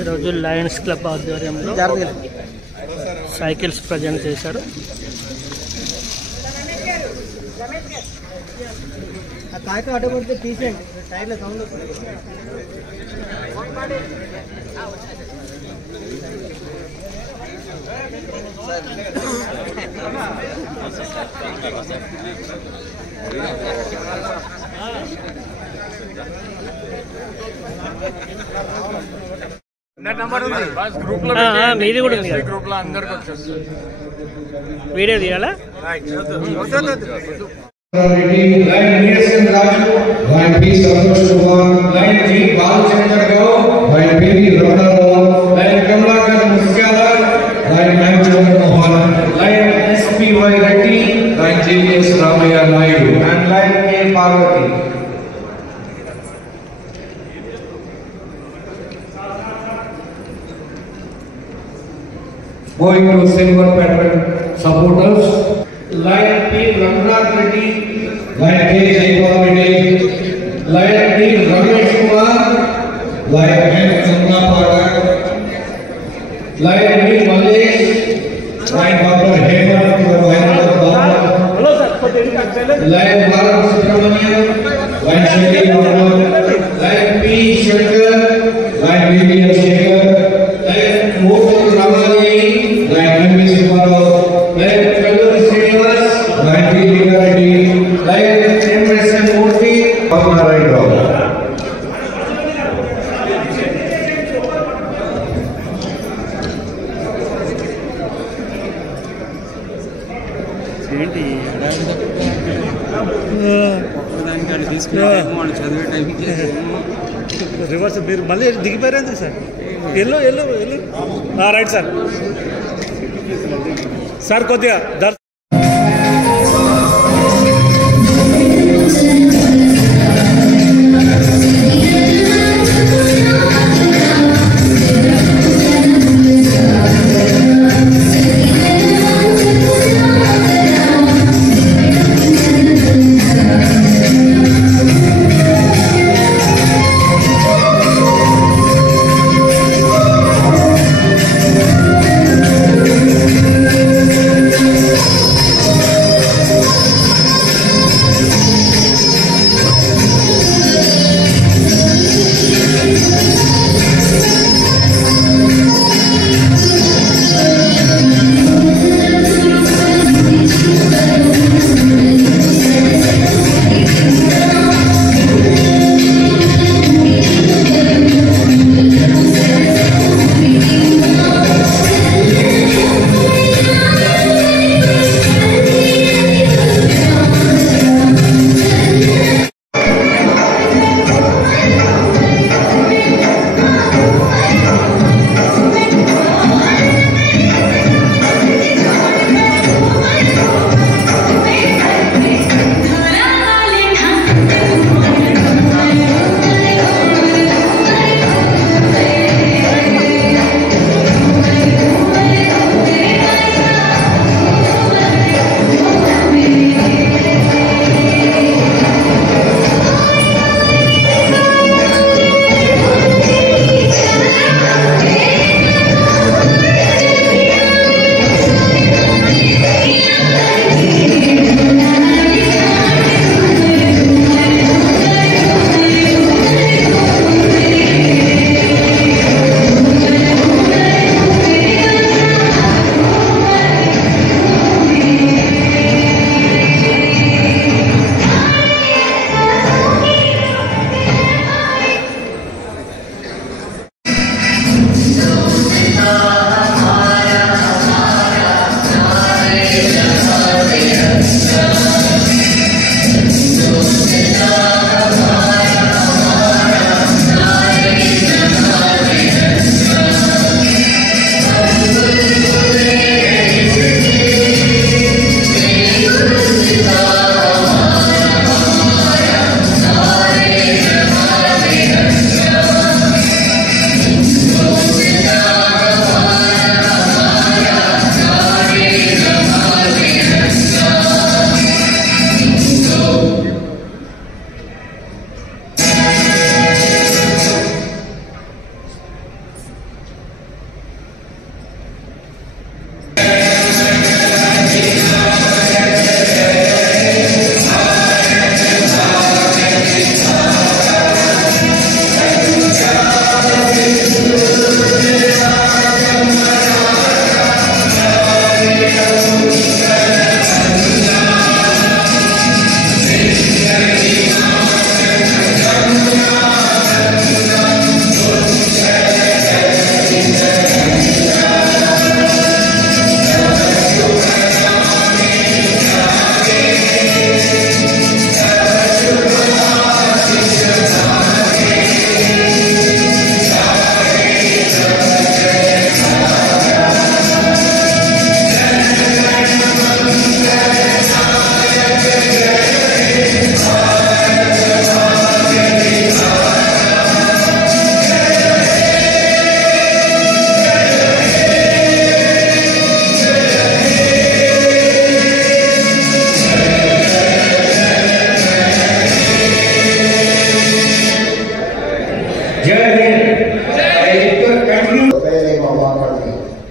ఈరోజు Lions club ఆధ్వర్యంలో cycles present చేశారు. మీది కూడా ఉంది, వీడియో తీయాలా? Going to silver pattern supporters, Lion P. Ramnath Reddy, Lion K. Jaipal Reddy, Lion P. Ramesh Kumar, Lion M. Chandra Padak, Lion B. Malesh, Lion Dr. Hemant Lion Bharat Subramanian, Lion Shri Lion P. Shankar, Lion Vivian Shankar, Lion Mohan Ramani, Lion M. Subaro, Lion Kalur Srinivas, Lion P. Reddy, Lion M. S. Murthy, Padmarai Rao. Reverse మీరు మళ్ళీ దిగిపోయారు sir. Yellow yellow yellow right sir. Sir కొద్దిగా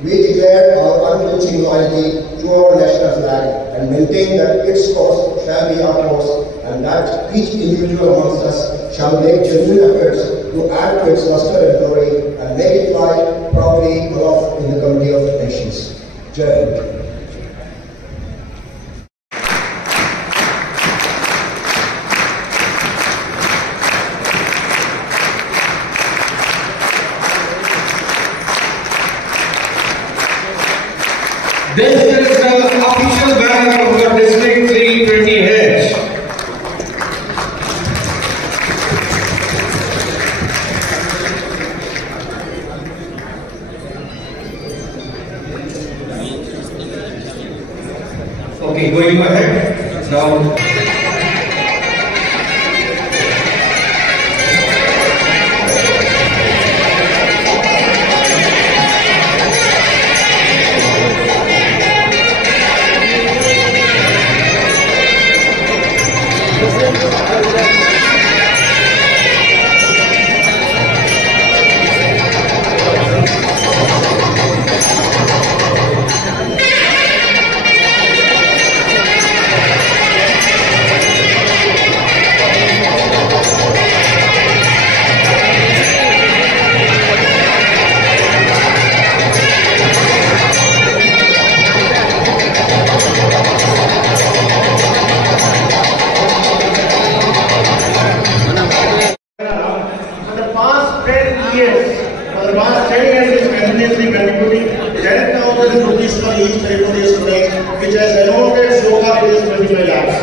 We declare our unflinching loyalty to our national flag and maintain that its course shall be our course, and that each individual amongst us shall make genuine efforts to add to its luster and glory and make it fly proudly aloft in the community of nations. Jai Hind. This is the official banner of the District 320H. Okay, going ahead. Now. Which has allotted so far is 25 lakhs.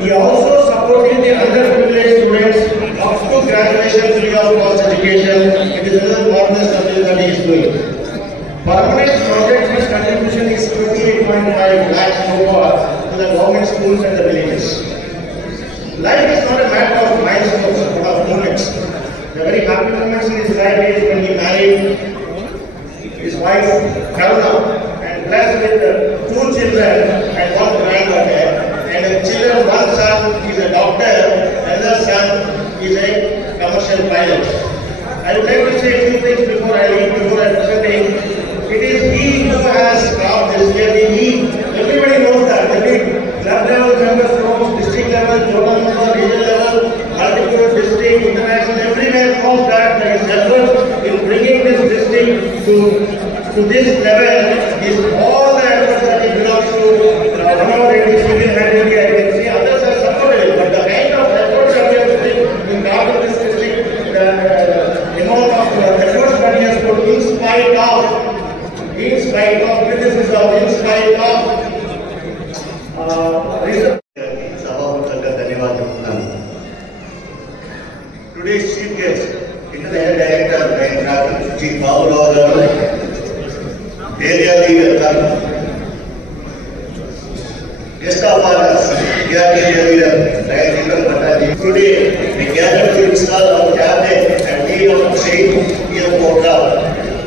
We also supporting the underprivileged students up to graduation free of cost education. It is another modest service that he is doing. Permanent project his contribution is 28.5 lakhs so far to the government schools and the villages. Life is not a matter of milestones but of moments. The very happy moments in his life is when he married his wife Karuna, blessed with 2 children and 1 granddaughter, and the children, one son is a doctor, another son is a commercial pilot. I would like to say a few things before I leave, before I present. It is he who has carved this journey. Everybody knows that. Every club level, member sports, district level, zonal level, regional level, multiple district, international, everywhere knows that there is effort in bringing this district to this level. Is all the efforts that it belongs to Rama Reddy, Civil and India. I can see others are supported, but the kind of efforts that we have put in part of this district, the amount of efforts that we have put in spite of criticism, in spite of today's chief guest, International Director, Chief Babu area leader, guest of honors, area leader, today we gather to install our cabinet and lead on change here program,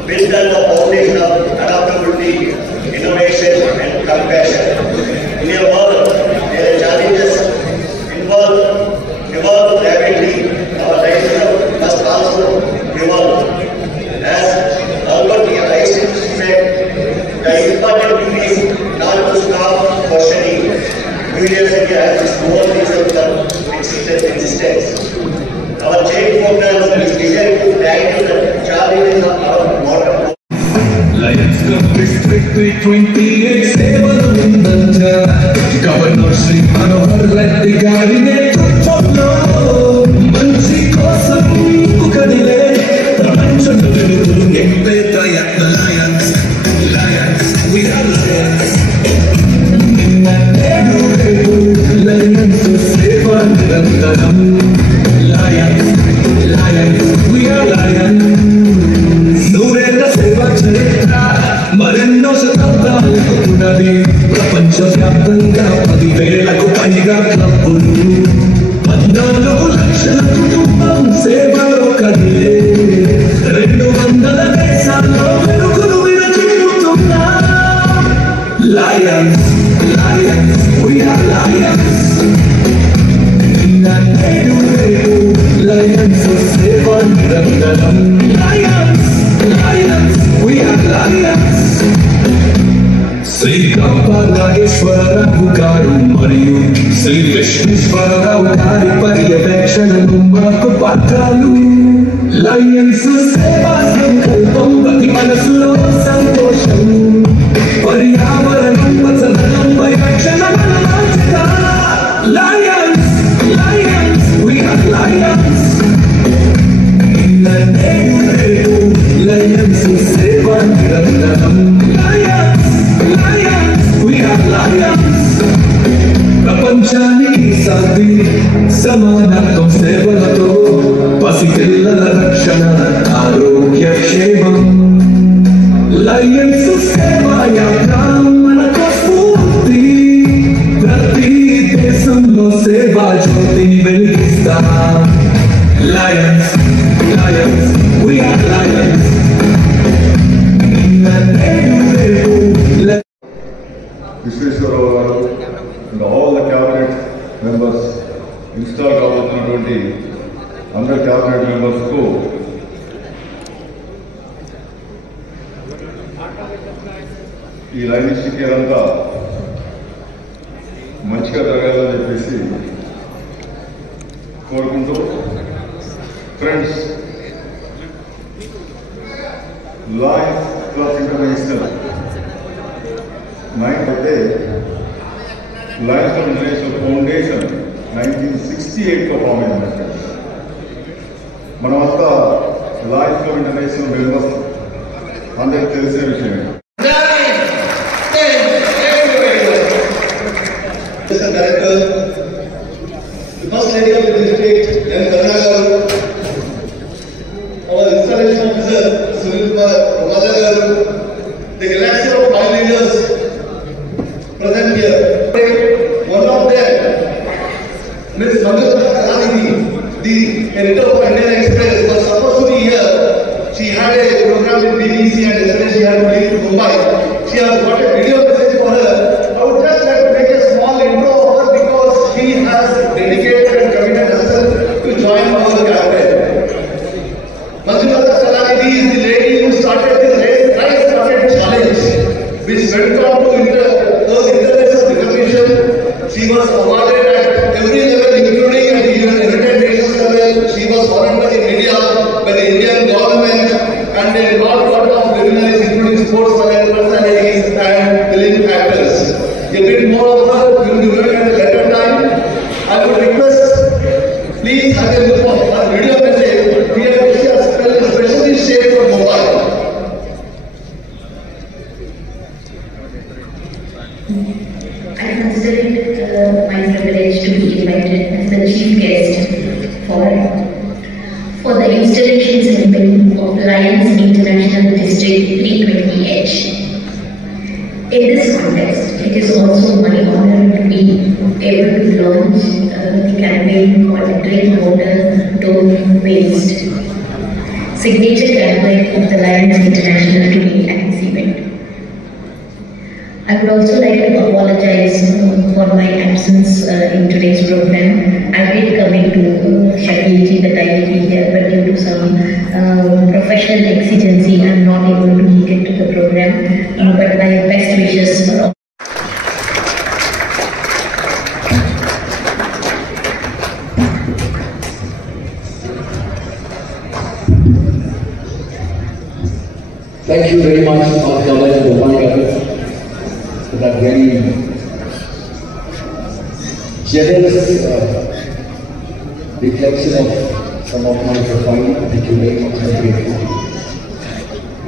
built on the foundation of adaptability, innovation and compassion. In your world, there are challenges evolve rapidly. Our life must also evolve. As Albert Einstein said, the important thing is not to stop questioning. Curiosity has its own reason for existence. Our change program is designed to tackle the challenges of our modern life. 28 సేవలు ఉందంట governor Shri Manohar Reddy గారి నేతృత్వంలో మంచి కోసం కదిలే ప్రపంచం వెలుగులు నింపే లయన్స్ we are lions నిన్ననేడు లయన్స్ సేవ నిరంతరం lions we are lions నూరేళ్ల సేవ చరిత్ర మరెన్నో శతాబ్దాలు ఉన్నది ప్రపంచవ్యాప్తంగా 10,000కు పైగా క్లబ్బులు 14 లక్షల కుటుంబం సేవలో కదిలే 200 దేశాల్లో వెలుగులు విరచిమ్ముతున్నా Lions we are lions నిన్ననేడు లయన్స్ సేవ నిరంతరం Lions we are lions Shri గంప నాగేశ్వరరావు గారు మరియు శ్రీ విష్ణేశ్వరరావు గారి పర్యవేక్షణను మాకు పాఠాలు లయన్స్ సేవా సంకల్పం ప్రతి మనసులో సంతోషం పర్యావరణం పచ్చదనం పరిరక్షణ మన బాధ్యత లయన్స్ we are lions నిన్ననేడు లయన్స్ సేవా నిరంతరం we are lions ప్రపంచానికి శాంతి సమానత్వం సేవలతో పసిపిల్లల రక్షణ ఆరోగ్య క్షేమం లయన్స్ సేవా యాత్ర మనకు స్ఫూర్తి ప్రతి దేశంలో సేవా జ్యోతిని వెలిగిస్తా Lions we are lions Visweswara Rao గారు and all the cabinet members install కాబోతున్నటువంటి అందరు క్యాబినెట్ మెంబర్స్కు ఈ లైనిస్టిక్ ఇయర్ అంతా మంచిగా జరగాలని చెప్పేసి కోరుకుంటూ friends Lions club international 9th అయితే లయన్స్ ఇంటర్నేషనల్ ఫౌండేషన్ 1968లో ఫామ్ అయింది. మనమంతా లయన్స్ క్లబ్ ఇంటర్నేషనల్ మెంబర్స్ అందరికి తెలిసిన విషయమే. Director, the first lady of the district, N. Karuna garu, our installation officer, Sunil Kumar Raja garu, the galaxy of 5 leaders present here. One of them, Ms. Manjushri Kalanidhi, the editor of Indian Express, was supposed to be here. She had a program in BBC and yesterday she had to leave to Mumbai. She has got a video message for her. I would just like to make a small intro of her because she has dedicated and committed herself to join our campaign. Manjushri Kalanidhi is the lady who started the Rice Bucket Challenge, which went on to international recognition. She was awarded at every level, including at the United Nations level. She was honored by the media, by the Indian government, and a lot of luminaries, including sportsmen, personalities, and film actors. A bit more of her will be given at a later time. I would request, please have a look at her video message. We have especially shared from Mumbai. I consider it my privilege to be invited as the chief guest for the installation ceremony of Lions International District 320H. In this context, it is also my honor to be able to launch the campaign called Drink Water, Don't Waste, signature campaign of the Lions International today at this event. I would also like to apologize for my absence in today's program. I did commit to Shakilji that I will be here, but due to some professional exigency, I am not able to make it to the program. But my best wishes for all. Thank you very much, Dr. Gopal Garu. for that very generous reflection of some of my profile. Thank you very much.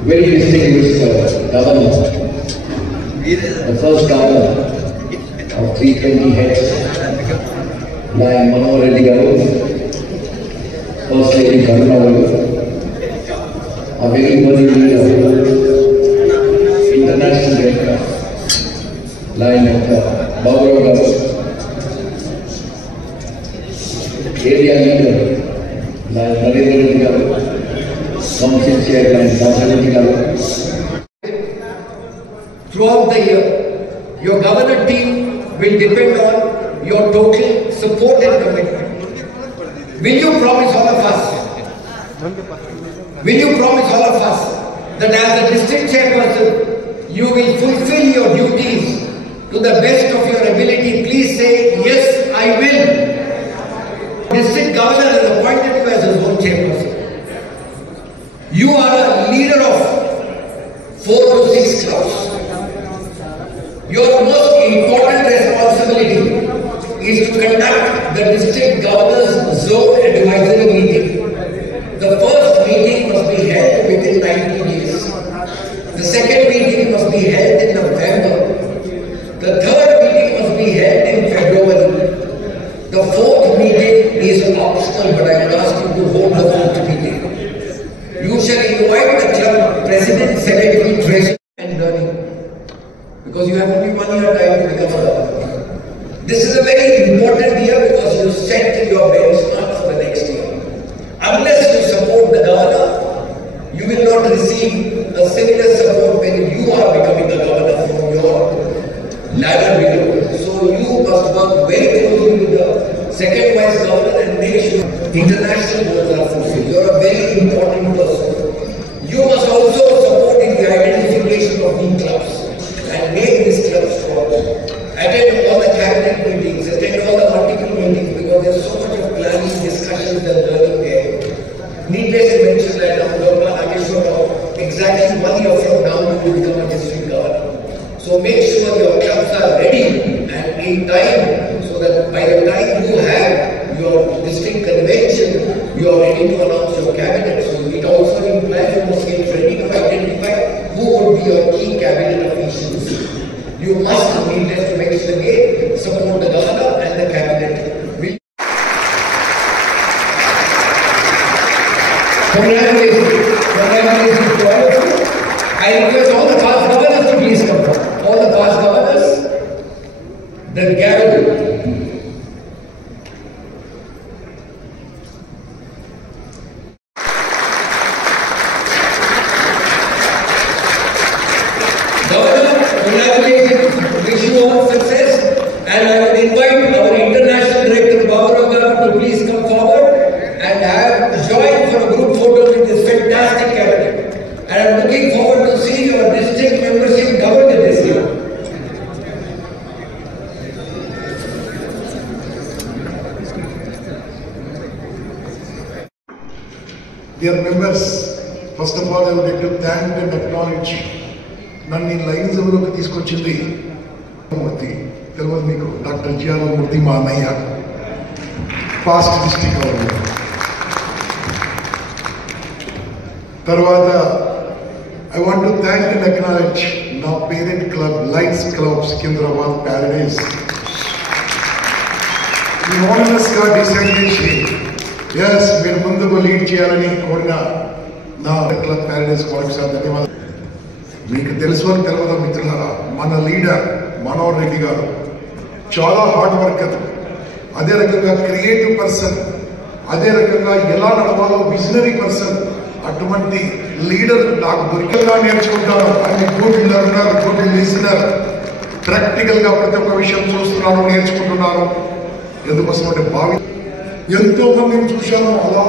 Very distinguished governor, the first governor of 320 heads, Lion Manohar Reddy Garu, First Lady Karuna Garu, a very worthy leader, international director, Lion Baburao Garu, area leader, Lion Narendra Reddy Garu, Council Chairman Dr. Reddy Garu. Throughout the year, your government team will depend on your total support and commitment. Will you promise all of us? Will you promise all of us that as the district chairperson, you will fulfill your duties to the best of your ability? Please say, yes, I will. District governor has appointed you as his own chairperson. You are a leader of 4 to 6 clubs. Your most important responsibility is to conduct the district governor's zone advisory meeting. The first meeting must be held within 90 days. The second meeting must be held in November. The third meeting must be held in February. The fourth meeting is optional, but I will ask you to hold the fourth meeting. You shall invite the club president, secretary, treasurer and learning, because you have only 1 year time to become a governor. This is a very important year because you set your benchmark for the next year. Unless you support the governor, you will not receive a similar support when you are becoming the governor from your ladder below. So you must work very closely with the second vice governor and make sure international goals are fulfilled. You are a very important person. You must also support in the identification of new clubs and make this club strong. Attend all the cabinet meetings, attend all the multiple meetings, because there is so much of planning, discussions and learning there. Needless to mention that exactly 1 year from now you will become a district governor. So make sure your clubs are ready and in time, so that by the time you have your district convention, you are ready to announce your cabinet. So it also implies you must get ready to identify who would be your key cabinet officials. You must, needless to mention again, support the governor and the cabinet. Congratulations. Congratulations to all of you. I request all the past governors to please come forward. All the past governors, the gavel. Governor, congratulations. Wish you all success. And I would invite our international director, Baburao Garu, to please come forward and have joined for a group photo with this fantastic cabinet. And I'm looking forward to see your district membership governed this year. Dear members, first of all I would like to thank and acknowledge నన్ను ఈ line జోన్లోకి తీసుకొచ్చింది మూర్తి తెలియదు మీకు, doctor GR మూర్తి మా అన్నయ్య, past district governor. తర్వాత I want to thank and acknowledge నా parent club lines club Secunderabad Paradise. గా డిసైడ్ చేసి మీరు ముందుకు లీడ్ చేయాలని కోరిన నా క్లబ్ ప్యారడైజ్ కాలేజ్ ధన్యవాదాలు. మీకు తెలుసు అని తెలియదు మిత్రులారా, మన లీడర్ మనోహర్ రెడ్డి గారు చాలా హార్డ్ వర్కర్, అదే రకంగా క్రియేటివ్ పర్సన్, అదే రకంగా ఎలా నడవాలో విజనరీ పర్సన్. అటువంటి లీడర్ నాకు దొరికగా నేర్చుకుంటాను. ఆయన good learner, good listener, practical గా ప్రతి ఒక్క విషయం చూస్తున్నాను, నేర్చుకుంటున్నాను. ఎందుకోసం అంటే ఎంతో మందిని చూశాను, అలా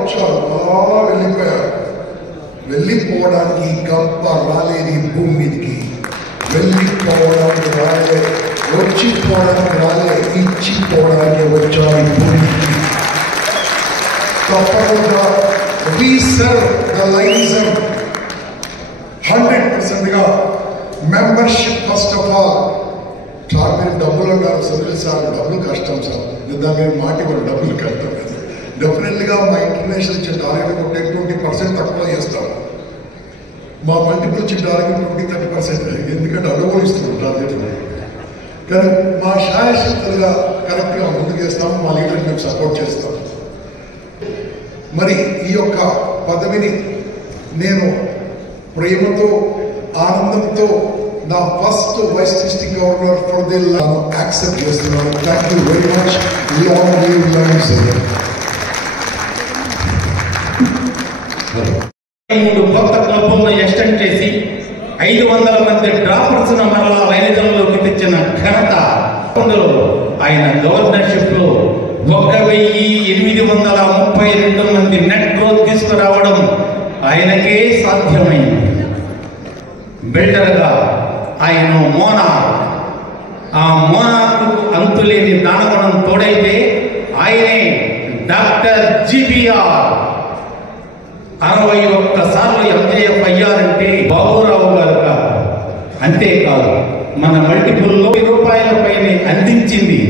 వచ్చారు, అలా వెళ్ళిపోయారు. వెళ్ళిపోవడానికి గంప రాలేదు భూమి మీదకి, వెళ్ళిపోవడానికి రాలే, వచ్చిపోవడానికి రాలే, ఇచ్చిపోవడానికి వచ్చారు భూమికి. తప్పకుండా we serve the lines of 100% గా member membership first of all sir మీరు డబ్బులు అన్నారు సునీల్ సార్ డబ్బులు కష్టం సార్ దాని మీరు మాట ఇవ్వరు డబ్బులు కష్టం డెఫినెట్లీగా మా ఇంటర్నేషనల్ ఇచ్చే టార్గెట్ ఉంటే 20% తక్కువ చేస్తాం మా మల్టిపుల్ ఇచ్చే టార్గెట్ 20-30% ఎందుకంటే అడుగులు ఇస్తున్నాం టార్గెట్ కానీ మా శాయశక్తులుగా కరెక్ట్గా ముందుకు చేస్తాం మా లీడర్ని మేము సపోర్ట్ చేస్తాం మరి ఈ యొక్క పదవిని నేను ప్రేమతో ఆనందంతో నా first vice district governor for the accept చేస్తున్నాను thank you very much long leave life sir 3 కొత్త క్లబ్బులను ఎక్స్టెండ్ చేసి 500 మంది డ్రాపర్స్ మరలా వైద్యంలోకి తెచ్చిన ఘనత అందులో ఆయన గవర్నర్షిప్ లో 1832 మంది నెట్ గ్రోత్ తీసుకురావడం ఆయనకే సాధ్యమైంది. బిల్డర్ గా ఆయన మోనార్క్, ఆ మోనార్క్ అంతులేని దానగుణం తోడైతే ఆయనే డాక్టర్ జిబిఆర్ 61 సార్లు ఎంజేఎఫ్ అయ్యారంటే బాబురావు గారు కాదు. అంతేకాదు మన మల్టిపుల్ రూపాయల పైన అందించింది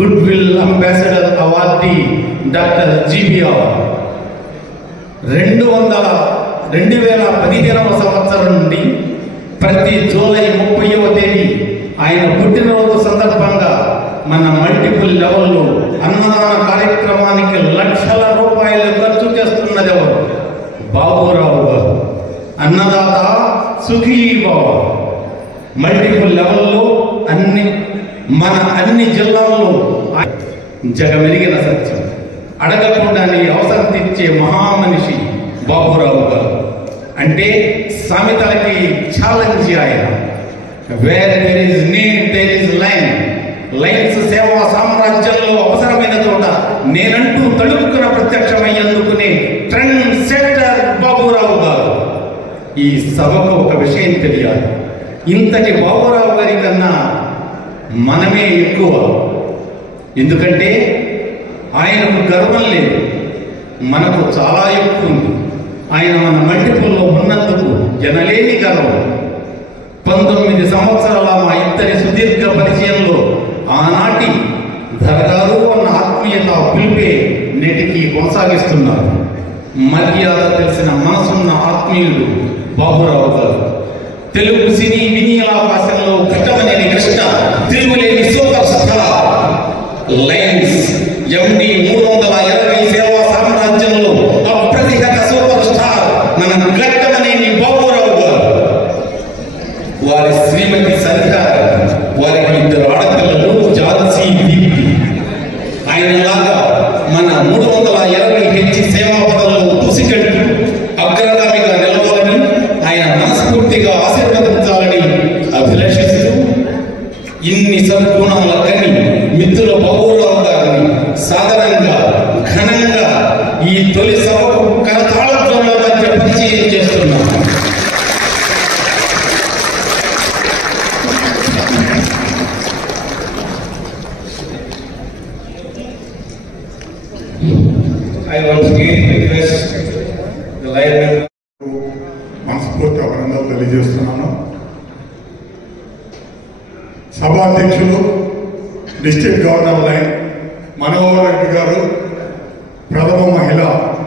good will ambassador awardee doctor GBR. 2015వ సంవత్సరం నుండి ప్రతి జూలై 30వ తేదీ ఆయన పుట్టినరోజు సందర్భంగా మన మల్టిపుల్ లెవెల్లో అన్నదాన కార్యక్రమానికి లక్షల రూపాయలు ఖర్చు చేస్తున్నది ఎవరు? బాబురావు గారు. అన్నదాత సుఖీ బాబు. మల్టిపుల్ లెవెల్లో అన్ని జిల్లాల్లో జగమెరిగిన సత్యం. అడగకుండానే అవసరం తీర్చే మహామనిషి బాబురావు గారు. అంటే సామెతలకి ఛాలెంజ్ ఆయన. Where there is need there is lion. Lions సేవా సామ్రాజ్యంలో అవసరమైన చోట నేనంటూ తడుక్కున ప్రత్యక్షమయ్యేందుకునే ట్రెండ్ సెట్టర్ బాబురావు గారు. ఈ సభకు ఒక విషయం తెలియాలి. ఇంతటి బాబురావు గారి కన్నా మనమే ఎక్కువ. ఎందుకంటే ఆయనకు గర్వం లేదు, మనకు చాలా ఎక్కువ ఉంది. ఆయన మన మల్టిపుల్లో ఉన్నందుకు జనలేని గర్వం. 19 సంవత్సరాల మా ఇద్దరి సుదీర్ఘ పరిచయంలో ఆనాటి ధరగారు అన్న ఆత్మీయత పిలిపే నేటికి కొనసాగిస్తున్నారు. మర్యాద తెలిసిన మనసున్న ఆత్మీయుడు బాబురావు గారు. తెలుగు సినీ వినీలాకాశంలో కృష్ణమనేని కృష్ణ, తిరుగులేని సూపర్ స్టార్. లైన్స్ ఎండి 320 సేవా సామ్రాజ్యంలో అప్రతిహత సూపర్ స్టార్ మన కృష్ణమనేని బాబురావు గారు. వారి శ్రీమతి సంధ్య, వారికి 2 ఆడపిల్లలు ఝాన్సీ, దీప్తి. ఆయనలాగా మన 320 హెచ్ సేవా పదంలో దూసికెళ్తూ అగ్రగామిగా నిలవాలని ఆయన మనస్ఫూర్తిగా ఆశీర్వదించాలని అభిలషిస్తూ ఇన్ని సద్గుణాల కని మిత్రుల బాబురావు గారిని సాధారణంగా ఘనంగా ఈ తొలి సభకు కరతాళధ్వనుల మధ్య పరిచయం చేస్తున్నాం. I once again request the lineman. మనస్ఫూర్తి అభినందనలు తెలియజేస్తున్నాను. సభాధ్యక్షులు district governor Lion Manohar Reddy గారు, ప్రథమ మహిళ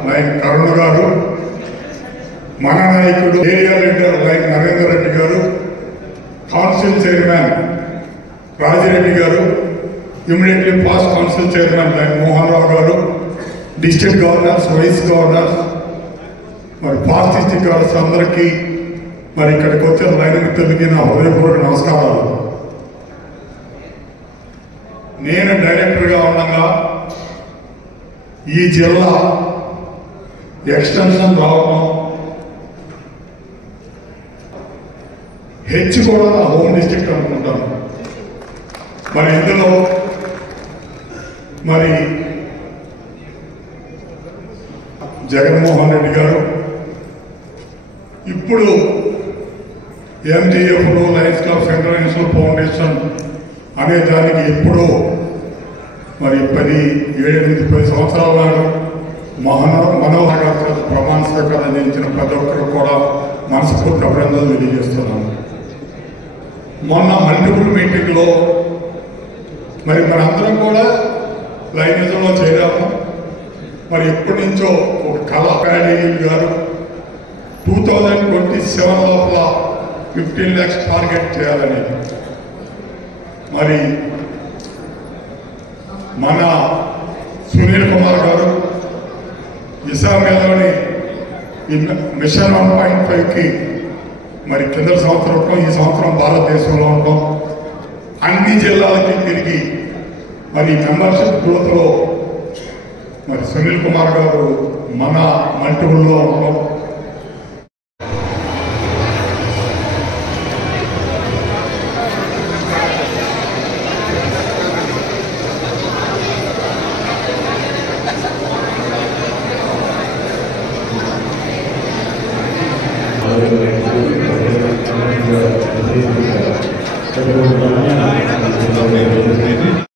లైన్ కరుణ గారు, మన నాయకుడు area leader Lion Narender Reddy గారు, కౌన్సిల్ చైర్మన్ రాజిరెడ్డి గారు, immediately past council chairman Lion Mohan Rao గారు, డిస్ట్రిక్ట్ గవర్నర్స్, వైస్ గవర్నర్స్, మరి పాస్ట్ డిస్ట్రిక్ట్ గవర్నర్స్ అందరికీ, మరి ఇక్కడికి వచ్చిన లైన్ మిత్రులకి నా హృదయపూర్వక నమస్కారాలు. నేను డైరెక్టర్గా ఉండగా ఈ జిల్లా ఎక్స్టెన్షన్ రావడం, హెచ్ కూడా నా హోమ్ డిస్ట్రిక్ట్ అనుకుంటాను. మరి ఇందులో మరి జగన్మోహన్ రెడ్డి గారు ఇప్పుడు ఎంజిఎఫ్లో లయన్స్ క్లబ్స్ ఇంటర్నేషనల్ ఫౌండేషన్ అనే దానికి ఎప్పుడో మరి 10 సంవత్సరాల నాడు మనోహర్ గారు ప్రమాణ స్వీకారం చేయించిన ప్రతి ఒక్కరు కూడా మనస్ఫూర్తి అభినందనలు తెలియజేస్తున్నాను. మొన్న మల్టిపుల్ మీటింగ్లో మరి మనందరం కూడా లైనిజంలో చేరాము. మరి ఎప్పటి నుంచో ఒక కళ గారు 2027 లోపల 15 lakhs టార్గెట్ చేయాలని. మరి మన సునీల్ కుమార్ గారు విశాఖలోని ఈ మిషన్ 1.5కి మరి కింద సంవత్సరం ఉంటాం, ఈ సంవత్సరం భారతదేశంలో ఉంటాం. అన్ని జిల్లాలకి తిరిగి మరి మెంబర్షిప్ గ్రోత్లో మరి సునీల్ కుమార్ గారు మన మల్టిపుల్లో ఉంటాం. Thank you.